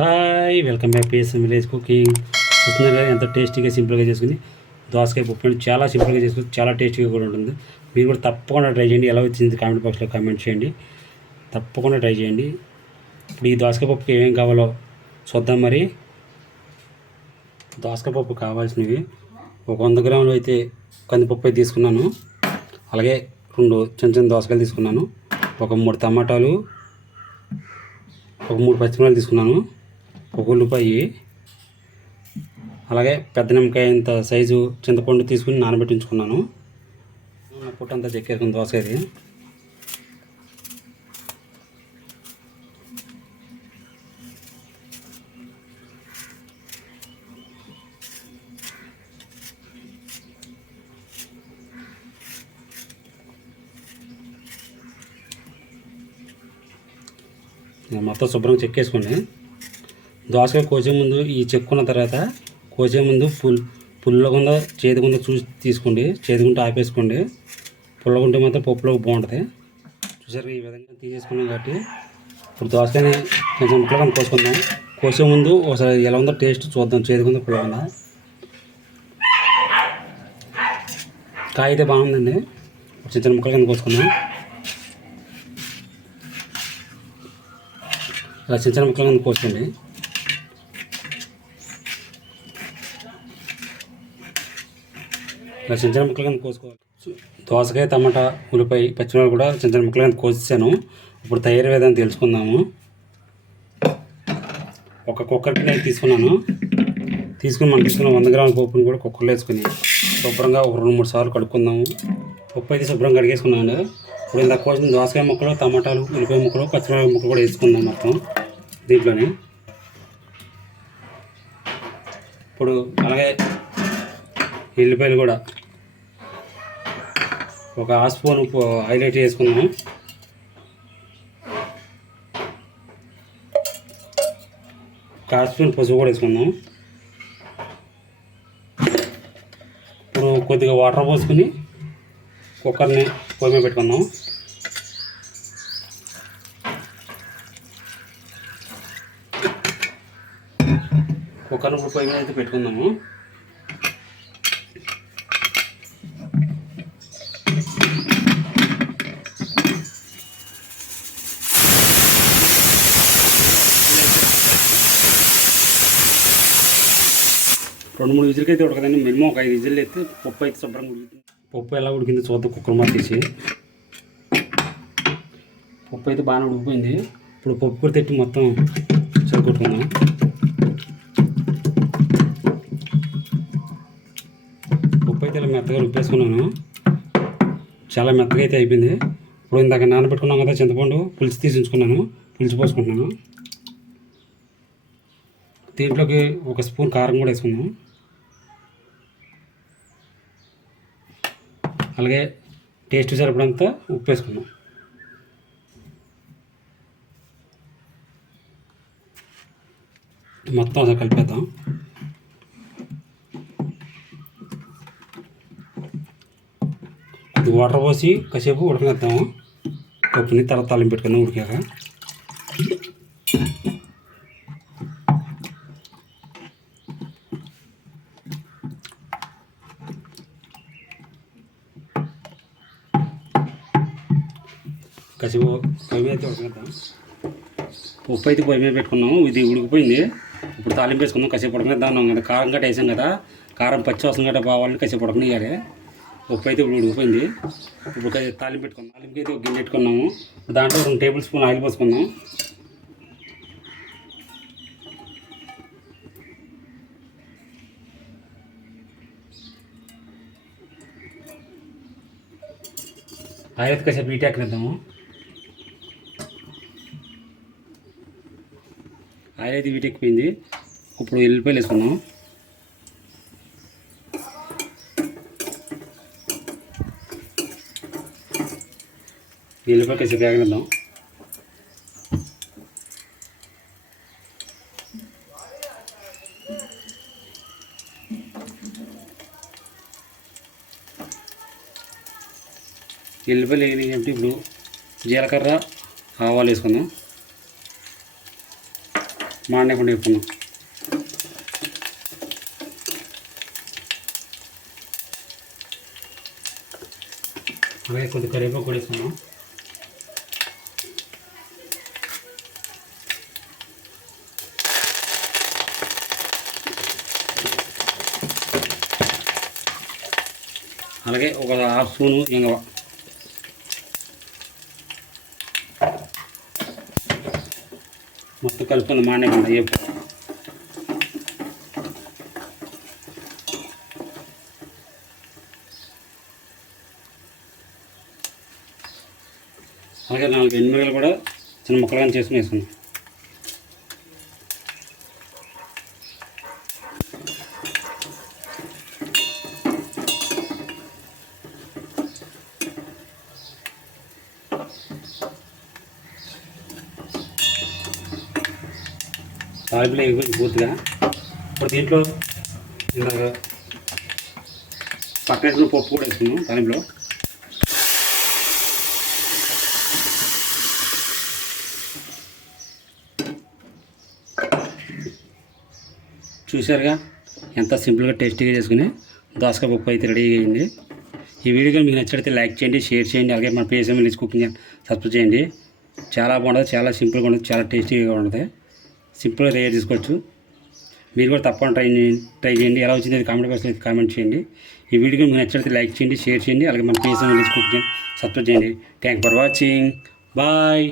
Hi welcome back PSM village cooking. చూస్తున్నారు కదా ఎంత టేస్టీగా సింపుల్గా చేసుకుని దోసకాయ పప్పు చాలా సింపుల్గా చేసుకుని చాలా టేస్టీగా కూడా ఉంటుంది. మీరు కూడా తప్పకుండా ట్రై చేయండి. ఎలా వచ్చింది కామెంట్ బాక్స్లో కామెంట్ చేయండి. తప్పకుండా ట్రై చేయండి. ఇప్పుడు ఈ దోసకాయ పప్పుకి ఏమేమి కావాలో చూద్దాం. మరి దోసకాయ పప్పు కావాల్సినవి ఒక 100 గ్రాములు అయితే కందిపప్పు అయితే తీసుకున్నాను. అలాగే 2 చిన్న చిన్న దోసకాయలు తీసుకున్నాను. ఒక 3 టమాటాలు, ఒక 3 పచ్చిమిరపకాయలు తీసుకున్నాను. ఒక ఉల్లిపాయ, అలాగే పెద్ద నిమ్మకాయ ఇంత సైజు చింతపండు తీసుకుని నానబెట్టి ఉంచుకున్నాను. పుట్టంతా చెక్కేసుకుని దోసకాయది. మొత్తం శుభ్రంగా చెక్కేసుకోండి. దోసకాయ కోసే ముందు ఈ చెక్కున్న తర్వాత కోసే ముందు పుల్లగుందా చేదుగుందా చూసి తీసుకోండి. చేదుగుంటే ఆపేసుకోండి. పుల్లగుంటే మాత్రం పప్పులోకి బాగుంటుంది. చూసారు ఈ విధంగా తీసేసుకున్నాం కాబట్టి ఇప్పుడు దోసకాయని కొంచెం ముక్కలుగా కోసుకుందాం. కోసే ముందు ఒకసారి ఎలా ఉందో టేస్ట్ చూద్దాం. చేదుగుందా పుల్లగుందా. కాయ అయితే బాగుందండి. చిన్న చిన్న ముక్కలు కింద కోసుకుందాం. ఇలా చిన్న చిన్న ముక్కలు కింద కోసుకోండి. ఇలా చిన్న చిన్న ముక్కలు కింద కోసుకోవాలి. దోసకాయ, టమాటా, ఉల్లిపాయ, పచ్చిమిరపకాయలు కూడా చిన్న చిన్న ముక్కలు కింద కోసేసాను. ఇప్పుడు తయారీ విధానం తెలుసుకుందాము. ఒక కుక్కర్కి నేను తీసుకున్నాను. తీసుకుని మనం తీసుకున్న 100 గ్రాముల పప్పుని కూడా కుక్కర్లో వేసుకుని శుభ్రంగా ఒక 2-3 సార్లు కడుక్కుందాము. పప్పు అయితే శుభ్రంగా కడిగేసుకున్నాను. ఇప్పుడు ఇందాక కోసిన దోసకాయ ముక్కలు, టమాటాలు, ఉల్లిపాయ ముక్కలు, పచ్చిమిరపకాయ ముక్కలు కూడా వేసుకుందాం మొత్తం దీంట్లోనే. ఇప్పుడు అలాగే ఎల్లిపాయలు కూడా ఒక 1/2 స్పూన్ హైలైట్ చేసుకుందాం. ఒక 1/2 స్పూన్ పసుపు కూడా వేసుకుందాం. ఇప్పుడు కొద్దిగా వాటర్ పోసుకుని కుక్కర్ని పొయ్యి మీద పెట్టుకుందాం. కుక్కర్ని ఇప్పుడు పొయ్యి మీద అయితే పెట్టుకుందాము. రెండు 3 విజిల్కి అయితే ఉడకదండి. మినిమం ఒక 5 విజిల్లు అయితే పప్పు అయితే శుభ్రంగా ఉడుకుతుంది. పప్పు ఎలా ఉడికిందో చూద్దాం. కుక్కర్ మాట తీసి పప్పు అయితే బాగానే ఉడికిపోయింది. ఇప్పుడు పప్పు కూడా తెట్టి మొత్తం చెడగొట్టుకుందాం. పప్పు అయితే ఇలా మెత్తగా రుబ్బేసుకున్నాను. చాలా మెత్తగా అయితే అయిపోయింది. ఇప్పుడు ఇందాక నానబెట్టుకున్నాం కదా చింతపండు, పులుసు తీసి ఉంచుకున్నాను. పులుసు పోసుకుంటున్నాను. దీంట్లోకి 1 స్పూన్ కారం కూడా వేసుకుందాం. అలాగే టేస్ట్ సరిపడంతా ఉప్పు వేసుకుందాం. మొత్తం అసలు కలిపేద్దాం. ఇది వాటర్ పోసి కాసేపు ఉడకనిద్దాము. పప్పుని తర్వాత తాలింపు పెట్టుకుందాం ఉడికాక. కాసేపు పొయ్యి మీద అయితే ఉడకనిద్దాం. ఉప్పు అయితే పొయ్యి మీద పెట్టుకున్నాము. ఇది ఉడికిపోయింది. ఇప్పుడు తాలింపు వేసుకుందాం. కాసేపు ఉడకనిద్దాం కదా. కారం గట్ట వేసాం కదా. కారం పచ్చి వాసన గట్ట బావాలని కాసేపు ఉడకనియాలి. ఉప్పు అయితే ఇప్పుడు ఉడికిపోయింది. ఇప్పుడు తాలింపు పెట్టుకుందాం. తాలింపుకి అయితే ఒక గిన్నె పెట్టుకున్నాము. దాంట్లో 2 టేబుల్ స్పూన్ ఆయిల్ పోసుకుందాం. ఆయిల్ అయితే కాసేపు హీట్ ఎక్కనిద్దాము. ఆయిల్ అయితే వీటెక్కిపోయింది. ఇప్పుడు ఎల్లిపాయలు వేసుకుందాం. ఎల్లిపాయ కాసేపు వేగనిద్దాం. ఎల్లిపాయలు వేగినాయి అంటే ఇప్పుడు జీలకర్ర, ఆవాలు వేసుకుందాం. మాడకుండా వేసుకున్నాం. అలాగే కొద్దిగా కరివేపాకు కూడా వేసుకున్నాం. అలాగే ఒక హాఫ్ స్పూను ఇంగవ. మొత్తం కలుపుకొని మాడకుండా వేపు. అలాగే 4 ఎండుమిరపకాయలు కూడా చిన్న ముక్కలుగా చేసుకుని వేసుకున్నాం. తాలింపులో ఎగిపోయింది పూర్తిగా. ఇప్పుడు దీంట్లో ఇందాక పక్కన పప్పు కూడా వేసుకున్నాం తాలింపులో. చూసారుగా ఎంత సింపుల్గా టేస్టీగా చేసుకుని దోసకాయ పప్పు అయితే రెడీ అయ్యింది. ఈ వీడియో మీకు నచ్చితే లైక్ చేయండి, షేర్ చేయండి. అలాగే మన పేజ్ విలేజ్ కుకింగ్ సబ్స్క్రైబ్ చేయండి. చాలా బాగుంటుంది, చాలా సింపుల్గా ఉంటుంది, చాలా టేస్టీగా ఉంటుంది. సింపుల్గా తయారు చేసుకోవచ్చు. మీరు కూడా తప్పకుండా ట్రై చేయండి. ఎలా వచ్చింది కామెంట్ బాక్స్లో అయితే కామెంట్ చేయండి. ఈ వీడియో మీకు నచ్చితే లైక్ చేయండి, షేర్ చేయండి. అలాగే మన పేజ్ విలేజ్ కుకింగ్ సబ్స్క్రైబ్ చేయండి. Thank for watching. బాయ్.